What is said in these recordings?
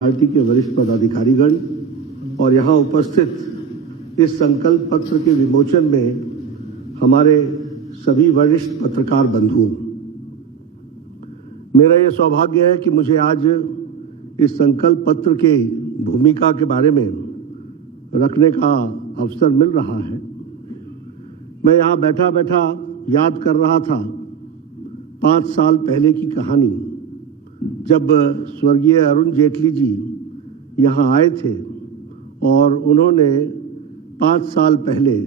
Party के वरिष्ठ पदाधिकारीगण और यहाँ उपस्थित इस संकल्प पत्र के विमोचन में हमारे सभी वरिष्ठ पत्रकार बंधुओं, मेरा यह सौभाग्य है कि मुझे आज इस संकल्प पत्र के भूमिका के बारे में रखने का अवसर मिल रहा है। मैं यहाँ बैठा बैठा याद कर रहा था 5 साल पहले की कहानी, जब स्वर्गीय अरुण जेटली जी यहाँ आए थे और उन्होंने 5 साल पहले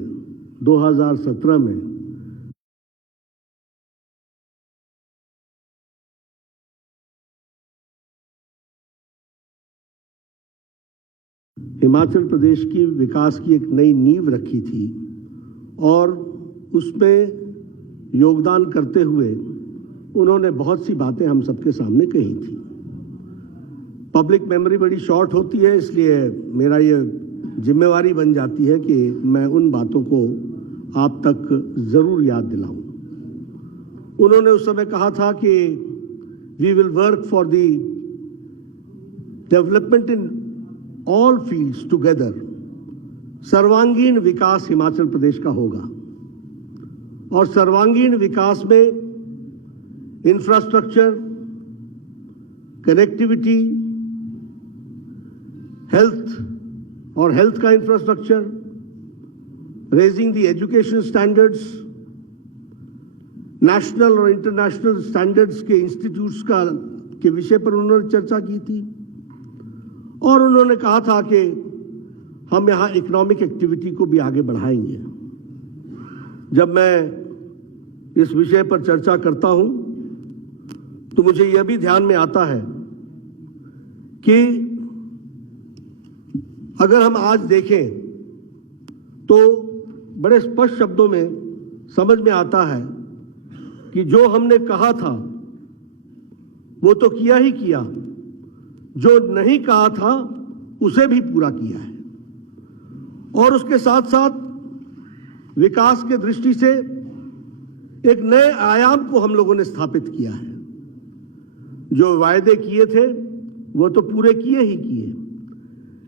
2017 में हिमाचल प्रदेश की विकास की एक नई नींव रखी थी और उसमें योगदान करते हुए उन्होंने बहुत सी बातें हम सबके सामने कही थी। पब्लिक मेमोरी बड़ी शॉर्ट होती है, इसलिए मेरा ये जिम्मेवारी बन जाती है कि मैं उन बातों को आप तक जरूर याद दिलाऊं। उन्होंने उस समय कहा था कि we will work for the development in all fields together. सर्वांगीण विकास हिमाचल प्रदेश का होगा और सर्वांगीण विकास में इंफ्रास्ट्रक्चर, कनेक्टिविटी, हेल्थ और हेल्थ का infrastructure, raising the education standards, national और इंटरनेशनल स्टैंडर्ड्स के इंस्टीट्यूट्स के विषय पर उन्होंने चर्चा की थी। और उन्होंने कहा था कि हम यहाँ इकोनॉमिक एक्टिविटी को भी आगे बढ़ाएंगे। जब मैं इस विषय पर चर्चा करता हूं तो मुझे यह भी ध्यान में आता है कि अगर हम आज देखें तो बड़े स्पष्ट शब्दों में समझ में आता है कि जो हमने कहा था वो तो किया ही किया, जो नहीं कहा था उसे भी पूरा किया है। और उसके साथ साथ विकास के दृष्टि से एक नए आयाम को हम लोगों ने स्थापित किया है। जो वायदे किए थे वो तो पूरे किए ही किए,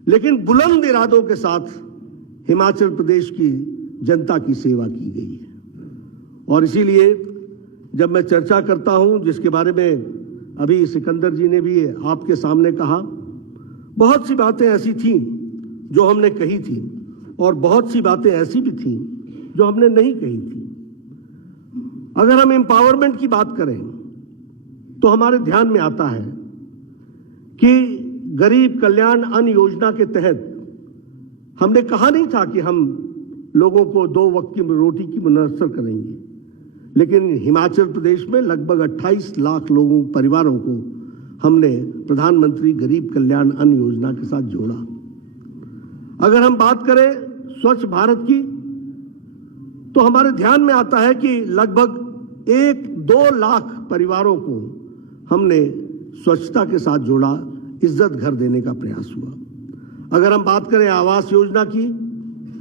लेकिन बुलंद इरादों के साथ हिमाचल प्रदेश की जनता की सेवा की गई है। और इसीलिए जब मैं चर्चा करता हूं, जिसके बारे में अभी सिकंदर जी ने भी आपके सामने कहा, बहुत सी बातें ऐसी थीं जो हमने कही थी और बहुत सी बातें ऐसी भी थीं जो हमने नहीं कही थी। अगर हम एम्पावरमेंट की बात करें तो हमारे ध्यान में आता है कि गरीब कल्याण अन्न योजना के तहत हमने कहा नहीं था कि हम लोगों को 2 वक्त की रोटी की मुयस्सर करेंगे, लेकिन हिमाचल प्रदेश में लगभग 28 लाख परिवारों को हमने प्रधानमंत्री गरीब कल्याण अन्न योजना के साथ जोड़ा। अगर हम बात करें स्वच्छ भारत की तो हमारे ध्यान में आता है कि लगभग 1-2 लाख परिवारों को हमने स्वच्छता के साथ जोड़ा, इज्जत घर देने का प्रयास हुआ। अगर हम बात करें आवास योजना की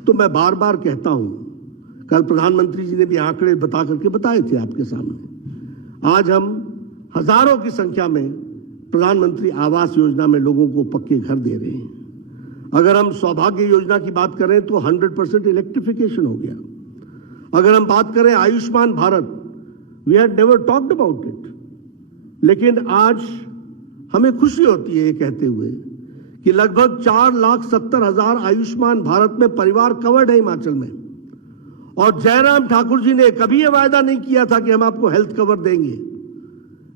तो मैं बार बार कहता हूं, कल प्रधानमंत्री जी ने भी आंकड़े बता करके बताए थे आपके सामने। आज हम हजारों की संख्या में प्रधानमंत्री आवास योजना में लोगों को पक्के घर दे रहे हैं। अगर हम सौभाग्य योजना की बात करें तो 100% इलेक्ट्रिफिकेशन हो गया। अगर हम बात करें Ayushman Bharat, we had never talked about it, लेकिन आज हमें खुशी होती है ये कहते हुए कि लगभग 4,70,000 आयुष्मान भारत में परिवार कवर्ड है हिमाचल में। और जयराम ठाकुर जी ने कभी यह वायदा नहीं किया था कि हम आपको हेल्थ कवर देंगे,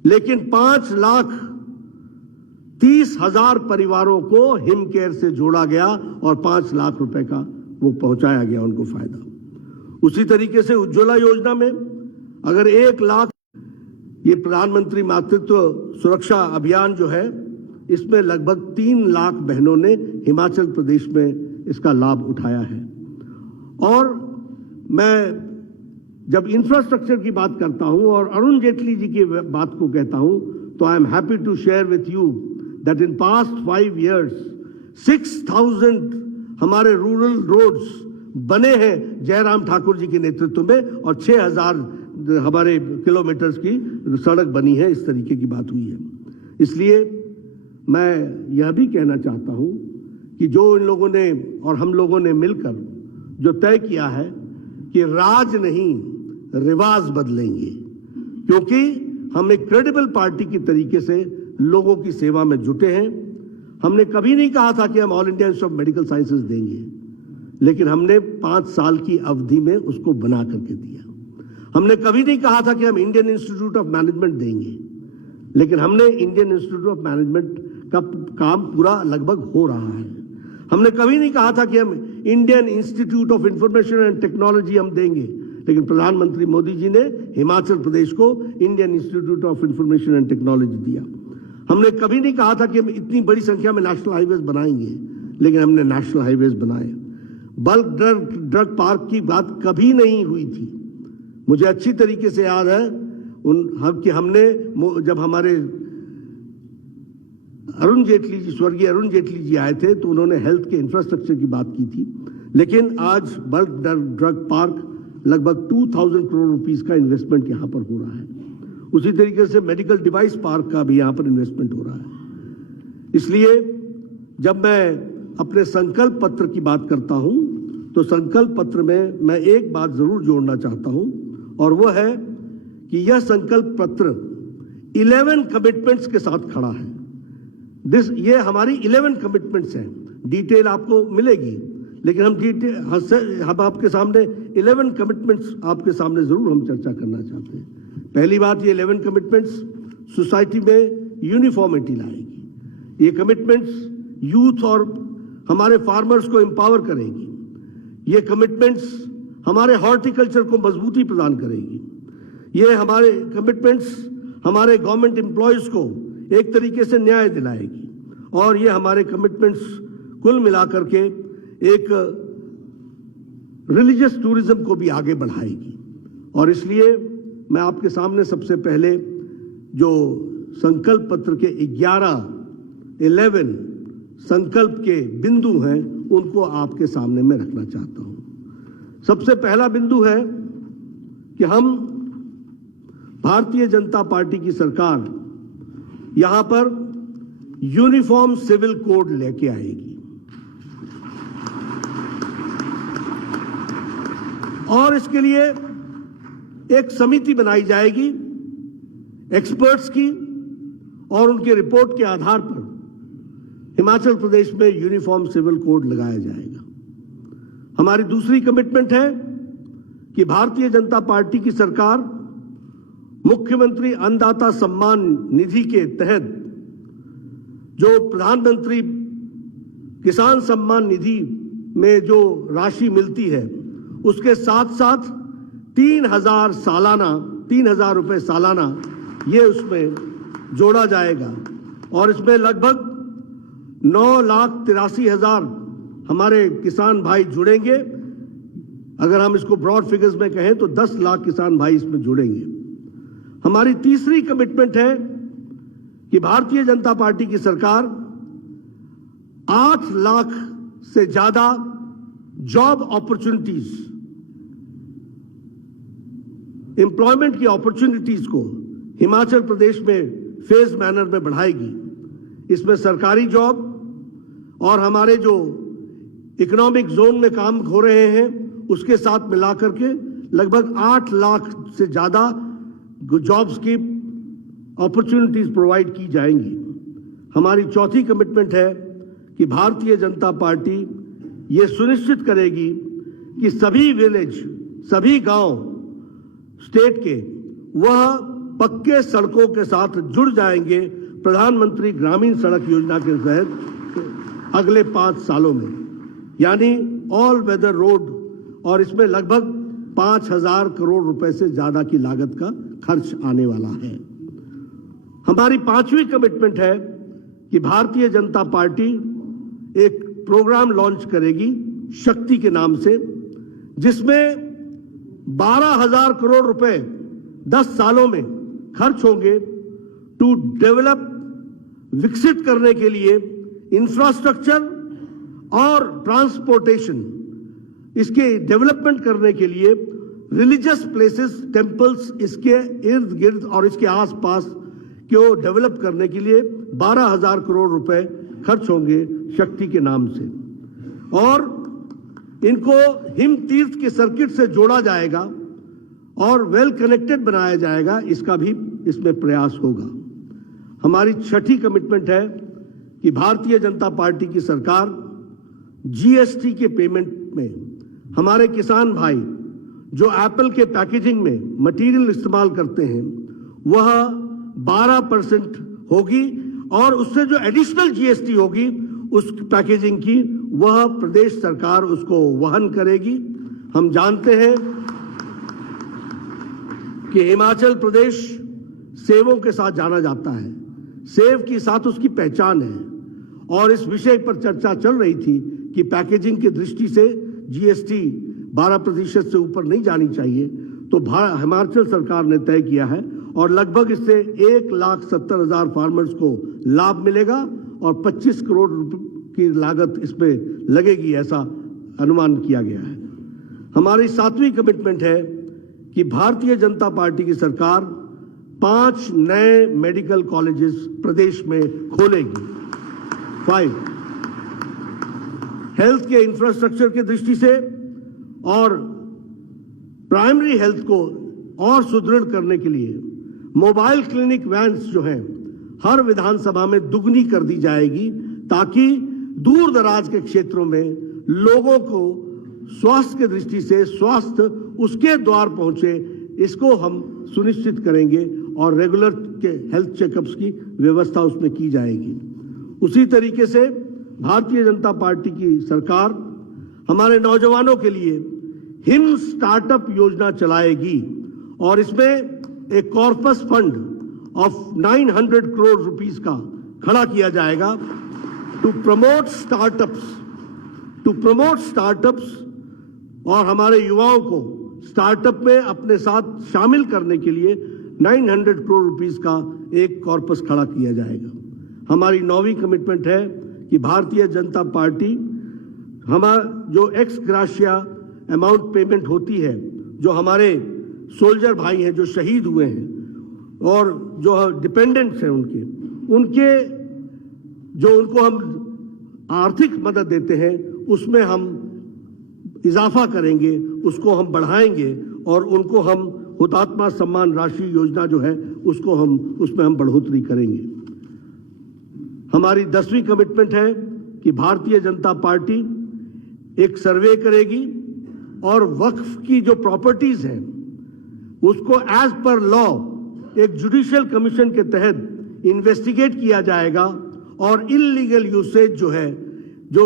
लेकिन 5,30,000 परिवारों को हिम केयर से जोड़ा गया और 5 लाख रुपए का वो पहुंचाया गया उनको फायदा। उसी तरीके से उज्ज्वला योजना में अगर 1 लाख, ये प्रधानमंत्री मातृत्व सुरक्षा अभियान जो है, इसमें लगभग 3 लाख बहनों ने हिमाचल प्रदेश में इसका लाभ उठाया है। और मैं जब इंफ्रास्ट्रक्चर की बात करता हूं और अरुण जेटली जी की बात को कहता हूं तो I am happy to share with you that in past 5 years 6,000 हमारे रूरल रोड्स बने हैं जयराम ठाकुर जी के नेतृत्व में और 6,000 हमारे किलोमीटर्स की सड़क बनी है। इस तरीके की बात हुई है। इसलिए मैं यह भी कहना चाहता हूं कि जो इन लोगों ने और हम लोगों ने मिलकर जो तय किया है कि राज नहीं रिवाज बदलेंगे, क्योंकि हम एक क्रेडिबल पार्टी की तरीके से लोगों की सेवा में जुटे हैं। हमने कभी नहीं कहा था कि हम all India institute of medical sciences देंगे, लेकिन हमने 5 साल की अवधि में उसको बना करके दिया। हमने कभी नहीं कहा था कि हम इंडियन इंस्टीट्यूट ऑफ मैनेजमेंट देंगे, लेकिन हमने इंडियन इंस्टीट्यूट ऑफ मैनेजमेंट का काम पूरा लगभग हो रहा है। हमने कभी नहीं कहा था कि हम Indian institute of information and technology हम देंगे, लेकिन प्रधानमंत्री मोदी जी ने हिमाचल प्रदेश को Indian institute of information and technology दिया। हमने कभी नहीं कहा था कि हम इतनी बड़ी संख्या में नेशनल हाईवेज बनाएंगे, लेकिन हमने नेशनल हाईवेज बनाए। बल्क ड्रग पार्क की बात कभी नहीं हुई थी। मुझे अच्छी तरीके से याद है कि हमने जब हमारे अरुण जेटली जी, स्वर्गीय अरुण जेटली जी आए थे, तो उन्होंने हेल्थ के इंफ्रास्ट्रक्चर की बात की थी। लेकिन आज बल्क ड्रग पार्क लगभग 2000 करोड़ रुपीस का इन्वेस्टमेंट यहां पर हो रहा है। उसी तरीके से मेडिकल डिवाइस पार्क का भी यहां पर इन्वेस्टमेंट हो रहा है। इसलिए जब मैं अपने संकल्प पत्र की बात करता हूं, तो संकल्प पत्र में मैं एक बात जरूर जोड़ना चाहता हूं, और वो है कि यह संकल्प पत्र 11 कमिटमेंट्स के साथ खड़ा है। ये हमारी 11 कमिटमेंट्स हैं। डिटेल आपको मिलेगी, लेकिन हम आपके सामने 11 कमिटमेंट्स आपके सामने जरूर हम चर्चा करना चाहते हैं। पहली बात, ये 11 कमिटमेंट्स सोसाइटी में यूनिफॉर्मिटी लाएगी। ये कमिटमेंट्स यूथ और हमारे फार्मर्स को एम्पावर करेगी। ये कमिटमेंट्स हमारे हॉर्टिकल्चर को मजबूती प्रदान करेगी। ये हमारे कमिटमेंट्स हमारे गवर्नमेंट एम्प्लॉयज को एक तरीके से न्याय दिलाएगी, और ये हमारे कमिटमेंट्स कुल मिलाकर के एक रिलीजियस टूरिज्म को भी आगे बढ़ाएगी। और इसलिए मैं आपके सामने सबसे पहले जो संकल्प पत्र के 11 संकल्प के बिंदु हैं, उनको आपके सामने मैं रखना चाहता हूं। सबसे पहला बिंदु है कि हम भारतीय जनता पार्टी की सरकार यहां पर यूनिफॉर्म सिविल कोड लेके आएगी, और इसके लिए एक समिति बनाई जाएगी एक्सपर्ट्स की, और उनके रिपोर्ट के आधार पर हिमाचल प्रदेश में यूनिफॉर्म सिविल कोड लगाया जाएगा। हमारी दूसरी कमिटमेंट है कि भारतीय जनता पार्टी की सरकार मुख्यमंत्री अन्नदाता सम्मान निधि के तहत जो प्रधानमंत्री किसान सम्मान निधि में जो राशि मिलती है, उसके साथ साथ 3,000 रुपए सालाना ये उसमें जोड़ा जाएगा, और इसमें लगभग 9,83,000 हमारे किसान भाई जुड़ेंगे। अगर हम इसको ब्रॉड फिगर्स में कहें तो 10 लाख किसान भाई इसमें जुड़ेंगे। हमारी तीसरी कमिटमेंट है कि भारतीय जनता पार्टी की सरकार 8 लाख से ज्यादा जॉब अपॉर्चुनिटीज, एम्प्लॉयमेंट की अपॉर्चुनिटीज को हिमाचल प्रदेश में फेज मैनर में बढ़ाएगी। इसमें सरकारी जॉब और हमारे जो इकोनॉमिक जोन में काम हो रहे हैं उसके साथ मिलाकर के लगभग 8 लाख से ज्यादा जॉब्स की अपॉर्चुनिटीज प्रोवाइड की जाएंगी। हमारी चौथी कमिटमेंट है कि भारतीय जनता पार्टी ये सुनिश्चित करेगी कि सभी विलेज, सभी गांव स्टेट के वह पक्के सड़कों के साथ जुड़ जाएंगे प्रधानमंत्री ग्रामीण सड़क योजना के तहत अगले 5 सालों में, यानी ऑल वेदर रोड, और इसमें लगभग 5,000 करोड़ रुपए से ज्यादा की लागत का खर्च आने वाला है। हमारी 5वीं कमिटमेंट है कि भारतीय जनता पार्टी एक प्रोग्राम लॉन्च करेगी शक्ति के नाम से, जिसमें 12,000 करोड़ रुपए 10 सालों में खर्च होंगे टू डेवलप, विकसित करने के लिए इंफ्रास्ट्रक्चर और ट्रांसपोर्टेशन, इसके डेवलपमेंट करने के लिए रिलीजियस प्लेसेस, टेंपल्स, इसके इर्द गिर्द और इसके आसपास को डेवलप करने के लिए 12,000 करोड़ रुपए खर्च होंगे शक्ति के नाम से, और इनको हिम तीर्थ के सर्किट से जोड़ा जाएगा और वेल कनेक्टेड बनाया जाएगा, इसका भी इसमें प्रयास होगा। हमारी छठी कमिटमेंट है कि भारतीय जनता पार्टी की सरकार जीएसटी के पेमेंट में हमारे किसान भाई जो एप्पल के पैकेजिंग में मटेरियल इस्तेमाल करते हैं वह 12% होगी, और उससे जो एडिशनल जीएसटी होगी उस पैकेजिंग की वह प्रदेश सरकार उसको वहन करेगी। हम जानते हैं कि हिमाचल प्रदेश सेवों के साथ जाना जाता है, सेव के साथ उसकी पहचान है, और इस विषय पर चर्चा चल रही थी कि पैकेजिंग की दृष्टि से जीएसटी 12% से ऊपर नहीं जानी चाहिए। तो हिमाचल सरकार ने तय किया है और लगभग इससे 1,70,000 फार्मर्स को लाभ मिलेगा और 25 करोड़ रुपए की लागत इसमें लगेगी, ऐसा अनुमान किया गया है। हमारी 7वीं कमिटमेंट है कि भारतीय जनता पार्टी की सरकार 5 नए मेडिकल कॉलेजेस प्रदेश में खोलेगी। 5 हेल्थ के इंफ्रास्ट्रक्चर की दृष्टि से और प्राइमरी हेल्थ को और सुदृढ़ करने के लिए मोबाइल क्लिनिक वैन्स जो हैं हर विधानसभा में दुगनी कर दी जाएगी, ताकि दूर दराज के क्षेत्रों में लोगों को स्वास्थ्य की दृष्टि से स्वास्थ्य उसके द्वार पहुंचे, इसको हम सुनिश्चित करेंगे और रेगुलर के हेल्थ चेकअप्स की व्यवस्था उसमें की जाएगी। उसी तरीके से भारतीय जनता पार्टी की सरकार हमारे नौजवानों के लिए हिम स्टार्टअप योजना चलाएगी और इसमें एक corpus fund of 900 crore rupees का खड़ा किया जाएगा टू प्रमोट स्टार्टअप्स और हमारे युवाओं को स्टार्टअप में अपने साथ शामिल करने के लिए 900 करोड़ रुपीस का एक कॉर्पस खड़ा किया जाएगा। हमारी 9वीं कमिटमेंट है कि भारतीय जनता पार्टी जो एक्स ग्राशिया अमाउंट पेमेंट होती है, जो हमारे सोल्जर भाई हैं जो शहीद हुए हैं और जो डिपेंडेंट्स हैं उनके जो उनको हम आर्थिक मदद देते हैं उसमें हम इजाफा करेंगे, उसको हम बढ़ाएंगे और उनको हम हुतात्मा सम्मान राशि योजना जो है उसमें हम बढ़ोतरी करेंगे। हमारी 10वीं कमिटमेंट है कि भारतीय जनता पार्टी एक सर्वे करेगी और वक्फ की जो प्रॉपर्टीज हैं उसको एज पर लॉ एक जुडिशियल कमीशन के तहत इन्वेस्टिगेट किया जाएगा और इल्लीगल यूसेज जो है, जो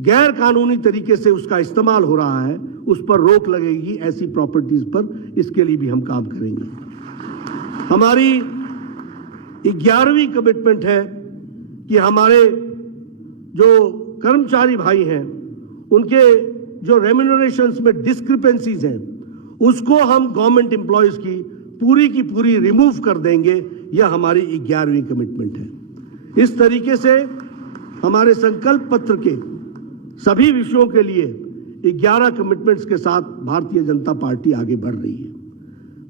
गैर कानूनी तरीके से उसका इस्तेमाल हो रहा है, उस पर रोक लगेगी ऐसी प्रॉपर्टीज पर। इसके लिए भी हम काम करेंगे। हमारी 11वीं कमिटमेंट है कि हमारे जो कर्मचारी भाई हैं उनके जो रेम्यूनरेशंस में डिस्क्रिपेंसीज हैं उसको हम गवर्नमेंट एम्प्लॉयज की पूरी रिमूव कर देंगे। यह हमारी 11वीं कमिटमेंट है। इस तरीके से हमारे संकल्प पत्र के सभी विषयों के लिए 11 कमिटमेंट्स के साथ भारतीय जनता पार्टी आगे बढ़ रही है।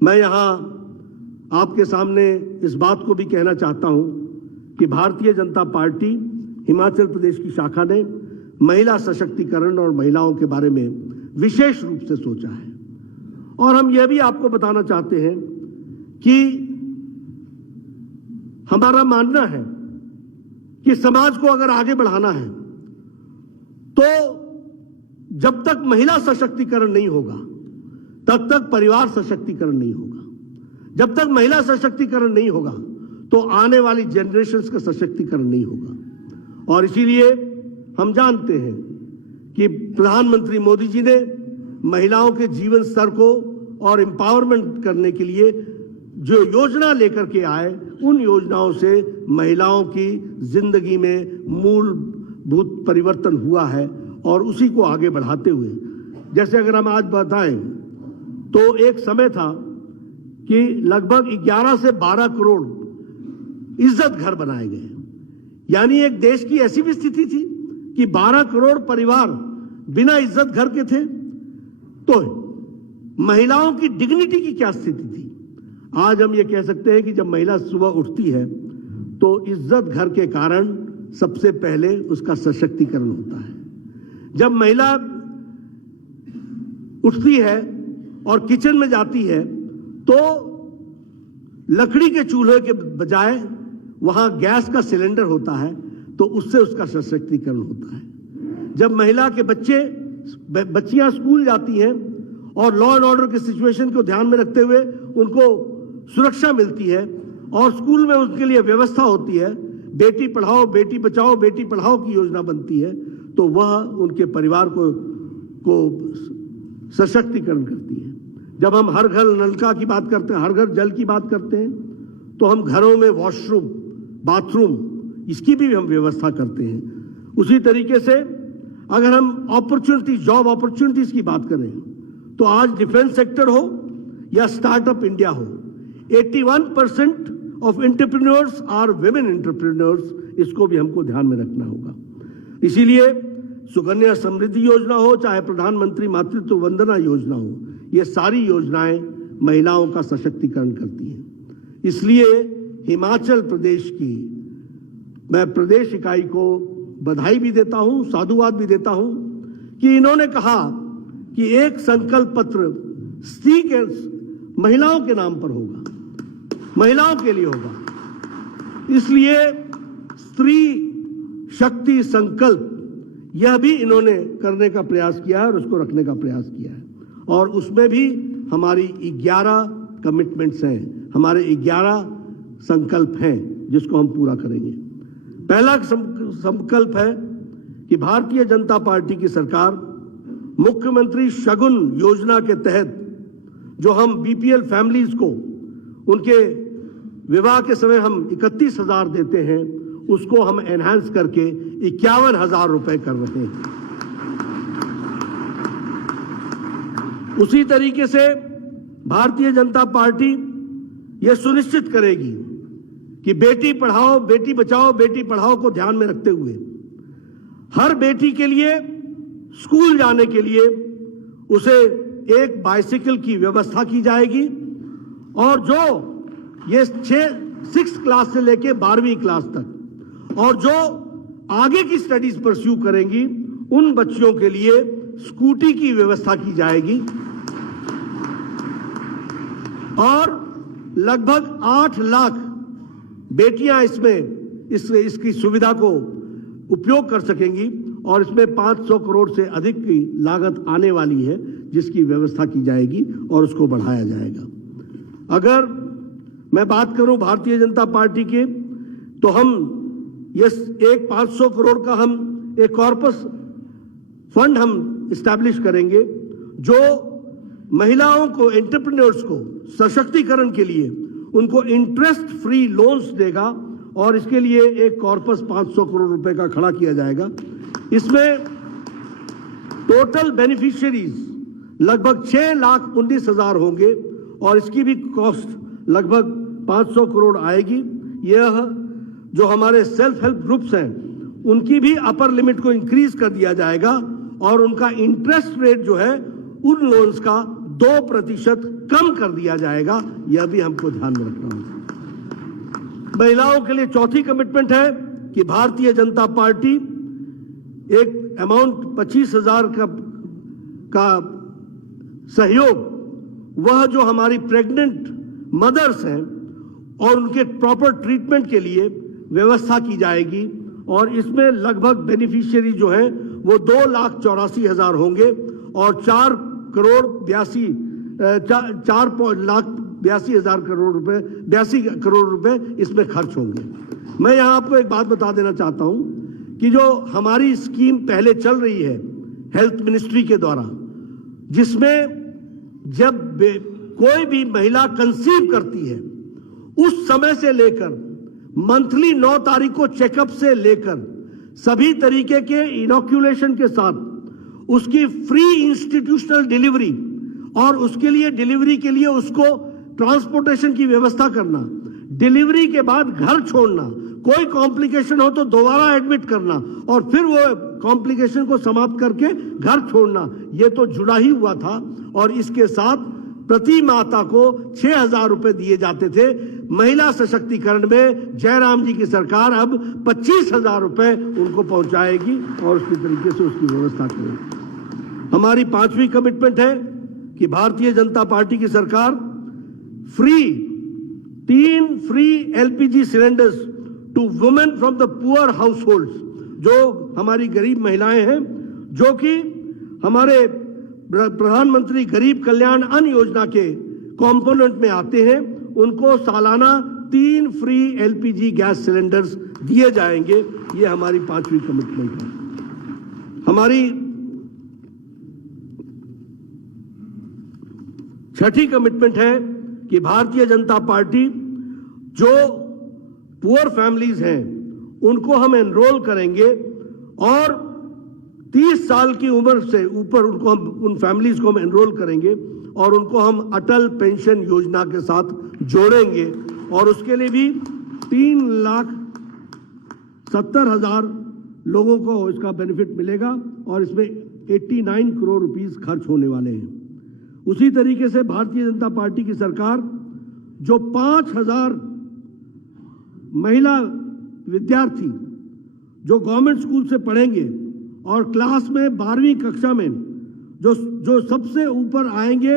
मैं यहां आपके सामने इस बात को भी कहना चाहता हूं कि भारतीय जनता पार्टी हिमाचल प्रदेश की शाखा ने महिला सशक्तिकरण और महिलाओं के बारे में विशेष रूप से सोचा है। और हम यह भी आपको बताना चाहते हैं कि हमारा मानना है कि समाज को अगर आगे बढ़ाना है तो जब तक महिला सशक्तिकरण नहीं होगा तब तक परिवार सशक्तिकरण नहीं होगा। जब तक महिला सशक्तिकरण नहीं होगा तो आने वाली जनरेशंस का सशक्तिकरण नहीं होगा। और इसीलिए हम जानते हैं कि प्रधानमंत्री मोदी जी ने महिलाओं के जीवन स्तर को और एम्पावरमेंट करने के लिए जो योजना लेकर के आए, उन योजनाओं से महिलाओं की जिंदगी में मूलभूत परिवर्तन हुआ है और उसी को आगे बढ़ाते हुए, जैसे अगर हम आज बताएं तो एक समय था कि लगभग 11 से 12 करोड़ इज्जत घर बनाए गए। यानी एक देश की ऐसी भी स्थिति थी कि 12 करोड़ परिवार बिना इज्जत घर के थे। तो महिलाओं की डिग्निटी की क्या स्थिति थी? आज हम ये कह सकते हैं कि जब महिला सुबह उठती है तो इज्जत घर के कारण सबसे पहले उसका सशक्तिकरण होता है। जब महिला उठती है और किचन में जाती है तो लकड़ी के चूल्हे के बजाय वहां गैस का सिलेंडर होता है, तो उससे उसका सशक्तिकरण होता है। जब महिला के बच्चियां स्कूल जाती हैं और लॉ एंड ऑर्डर की सिचुएशन को ध्यान में रखते हुए उनको सुरक्षा मिलती है और स्कूल में उनके लिए व्यवस्था होती है, बेटी पढ़ाओ बेटी बचाओ बेटी पढ़ाओ की योजना बनती है, तो वह उनके परिवार को सशक्तिकरण करती है। जब हम हर घर नलका की बात करते हैं, हर घर जल की बात करते हैं, तो हम घरों में वॉशरूम बाथरूम इसकी भी हम व्यवस्था करते हैं। उसी तरीके से अगर हम अपॉर्चुनिटी जॉब अपॉर्चुनिटीज की बात करें तो आज डिफेंस सेक्टर हो या स्टार्टअप इंडिया हो, 81% of entrepreneurs are women entrepreneurs, इसको भी हमको ध्यान में रखना होगा। इसीलिए सुकन्या समृद्धि योजना हो चाहे प्रधानमंत्री मातृत्व वंदना योजना हो, ये सारी योजनाएं महिलाओं का सशक्तिकरण करती हैं। इसलिए हिमाचल प्रदेश की मैं प्रदेश इकाई को बधाई भी देता हूं, साधुवाद भी देता हूं कि इन्होंने कहा कि एक संकल्प पत्र स्त्री के महिलाओं के नाम पर होगा, महिलाओं के लिए होगा। इसलिए स्त्री शक्ति संकल्प यह भी इन्होंने करने का प्रयास किया है और उसको रखने का प्रयास किया है, और उसमें भी हमारी 11 कमिटमेंट्स हैं, हमारे 11 संकल्प हैं जिसको हम पूरा करेंगे। पहला संकल्प है कि भारतीय जनता पार्टी की सरकार मुख्यमंत्री शगुन योजना के तहत जो हम बीपीएल फैमिलीज को उनके विवाह के समय हम 31,000 देते हैं, उसको हम एनहांस करके 51,000 रुपए कर रहे हैं। उसी तरीके से भारतीय जनता पार्टी यह सुनिश्चित करेगी कि बेटी पढ़ाओ बेटी बचाओ बेटी पढ़ाओ को ध्यान में रखते हुए हर बेटी के लिए स्कूल जाने के लिए उसे एक बाइसिकल की व्यवस्था की जाएगी, और जो ये 6 क्लास से लेके 12वीं क्लास तक और जो आगे की स्टडीज परस्यू करेंगी उन बच्चियों के लिए स्कूटी की व्यवस्था की जाएगी, और लगभग 8 लाख बेटियां इसकी सुविधा को उपयोग कर सकेंगी, और इसमें 500 करोड़ से अधिक की लागत आने वाली है जिसकी व्यवस्था की जाएगी और उसको बढ़ाया जाएगा। अगर मैं बात करूं भारतीय जनता पार्टी के, तो हम ये एक 500 करोड़ का हम एक कॉर्पस फंड हम इस्टेब्लिश करेंगे जो महिलाओं को एंटरप्रेन्योर्स को सशक्तिकरण के लिए उनको इंटरेस्ट फ्री लोन्स देगा, और इसके लिए एक कॉर्पस 500 करोड़ रुपए का खड़ा किया जाएगा। इसमें टोटल बेनिफिशियरीज लगभग 6,19,000 होंगे और इसकी भी कॉस्ट लगभग 500 करोड़ आएगी। यह जो हमारे सेल्फ हेल्प ग्रुप्स हैं उनकी भी अपर लिमिट को इंक्रीज कर दिया जाएगा, और उनका इंटरेस्ट रेट जो है उन लोन्स का 2% कम कर दिया जाएगा। यह भी हमको ध्यान में रखना होगा। महिलाओं के लिए चौथी कमिटमेंट है कि भारतीय जनता पार्टी एक अमाउंट 25,000 का सहयोग वह जो हमारी प्रेग्नेंट मदर्स हैं और उनके प्रॉपर ट्रीटमेंट के लिए व्यवस्था की जाएगी, और इसमें लगभग बेनिफिशियरी जो है वो 2,84,000 होंगे और 4,82,000 करोड़ रुपए इसमें खर्च होंगे। मैं यहां आपको एक बात बता देना चाहता हूं कि जो हमारी स्कीम पहले चल रही है हेल्थ मिनिस्ट्री के द्वारा, जिसमें जब कोई भी महिला कंसीव करती है उस समय से लेकर मंथली 9 तारीख को चेकअप से लेकर सभी तरीके के इनॉक्यूलेशन के साथ उसकी फ्री इंस्टीट्यूशनल डिलीवरी, और उसके लिए डिलीवरी के लिए उसको ट्रांसपोर्टेशन की व्यवस्था करना, डिलीवरी के बाद घर छोड़ना, कोई कॉम्प्लिकेशन हो तो दोबारा एडमिट करना और फिर वो कॉम्प्लिकेशन को समाप्त करके घर छोड़ना, ये तो जुड़ा ही हुआ था। और इसके साथ प्रति माता को 6,000 रुपए दिए जाते थे। महिला सशक्तिकरण में जयराम जी की सरकार अब 25,000 रुपए उनको पहुंचाएगी और उसकी तरीके से उसकी व्यवस्था करेगी। हमारी 5वीं कमिटमेंट है कि भारतीय जनता पार्टी की सरकार 3 free LPG cylinders to women from the poor household, जो हमारी गरीब महिलाएं हैं, जो कि हमारे प्रधानमंत्री गरीब कल्याण अन्न योजना के कंपोनेंट में आते हैं, उनको सालाना 3 फ्री एलपीजी गैस सिलेंडर्स दिए जाएंगे। ये हमारी 5वीं कमिटमेंट है। हमारी 6ठी कमिटमेंट है कि भारतीय जनता पार्टी जो पुअर फैमिलीज हैं उनको हम एनरोल करेंगे और 30 साल की उम्र से ऊपर उनको हम उन फैमिलीज को हम एनरोल करेंगे और उनको हम अटल पेंशन योजना के साथ जोड़ेंगे और उसके लिए भी 3,70,000 लोगों को इसका बेनिफिट मिलेगा और इसमें 89 करोड़ रुपीस खर्च होने वाले हैं। उसी तरीके से भारतीय जनता पार्टी की सरकार जो 5,000 महिला विद्यार्थी जो गवर्नमेंट स्कूल से पढ़ेंगे और क्लास में 12वीं कक्षा में जो सबसे ऊपर आएंगे,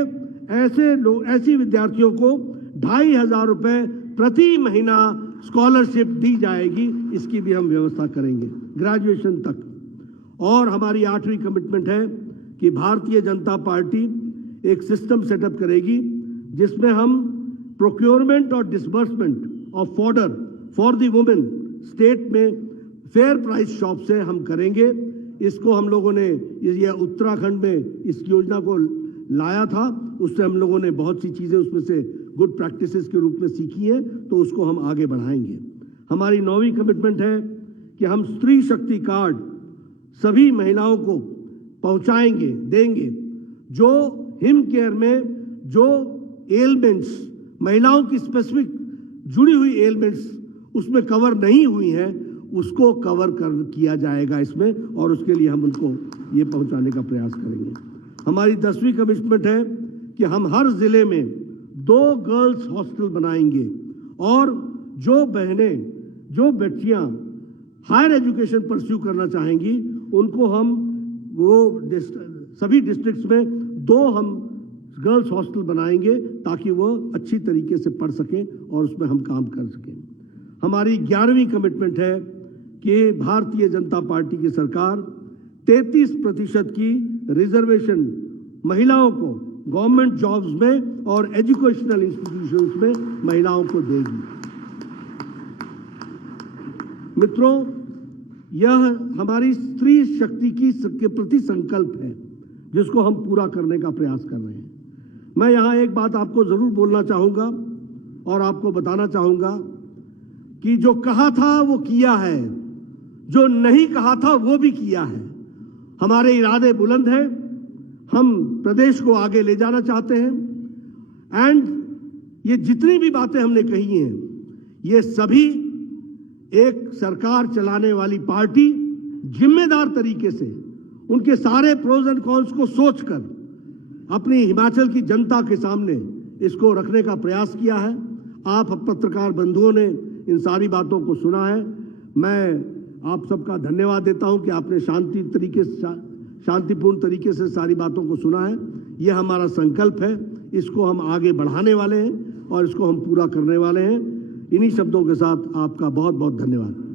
ऐसी विद्यार्थियों को 2,500 रुपए प्रति महीना स्कॉलरशिप दी जाएगी। इसकी भी हम व्यवस्था करेंगे ग्रेजुएशन तक। और हमारी 8वीं कमिटमेंट है कि भारतीय जनता पार्टी एक सिस्टम सेटअप करेगी जिसमें हम प्रोक्योरमेंट और disbursement of fodder for the women state में फेयर प्राइस शॉप से हम करेंगे। इसको हम लोगों ने ये उत्तराखंड में इस योजना को लाया था, उससे हम लोगों ने बहुत सी चीजें उसमें से गुड प्रैक्टिसेस के रूप में सीखी हैं, तो उसको हम आगे बढ़ाएंगे। हमारी 9वीं कमिटमेंट है कि हम स्त्री शक्ति कार्ड सभी महिलाओं को पहुंचाएंगे, देंगे। जो हिम केयर में जो एलमेंट्स महिलाओं की स्पेसिफिक जुड़ी हुई एलमेंट्स उसमें कवर नहीं हुई हैं, उसको कवर किया जाएगा इसमें, और उसके लिए हम उनको ये पहुंचाने का प्रयास करेंगे। हमारी 10वीं कमिटमेंट है कि हम हर जिले में 2 गर्ल्स हॉस्टल बनाएंगे और जो बहनें, जो बच्चियां हायर एजुकेशन परस्यू करना चाहेंगी उनको हम सभी डिस्ट्रिक्ट्स में 2 हम गर्ल्स हॉस्टल बनाएंगे ताकि वो अच्छी तरीके से पढ़ सकें और उसमें हम काम कर सकें। हमारी 11वीं कमिटमेंट है कि भारतीय जनता पार्टी की सरकार 33% की रिजर्वेशन महिलाओं को गवर्नमेंट जॉब्स में और एजुकेशनल इंस्टीट्यूशंस में महिलाओं को देगी। मित्रों, यह हमारी स्त्री शक्ति के प्रति संकल्प है जिसको हम पूरा करने का प्रयास कर रहे हैं। मैं यहां एक बात आपको जरूर बोलना चाहूंगा और आपको बताना चाहूंगा कि जो कहा था वो किया है, जो नहीं कहा था वो भी किया है। हमारे इरादे बुलंद हैं, हम प्रदेश को आगे ले जाना चाहते हैं एंड ये जितनी भी बातें हमने कही हैं, ये सभी एक सरकार चलाने वाली पार्टी जिम्मेदार तरीके से उनके सारे प्रोज एंड कॉन्स को सोचकर अपनी हिमाचल की जनता के सामने इसको रखने का प्रयास किया है। आप पत्रकार बंधुओं ने इन सारी बातों को सुना है। मैं आप सबका धन्यवाद देता हूं कि आपने शांतिपूर्ण तरीके से सारी बातों को सुना है। यह हमारा संकल्प है, इसको हम आगे बढ़ाने वाले हैं और इसको हम पूरा करने वाले हैं। इन्हीं शब्दों के साथ आपका बहुत बहुत धन्यवाद।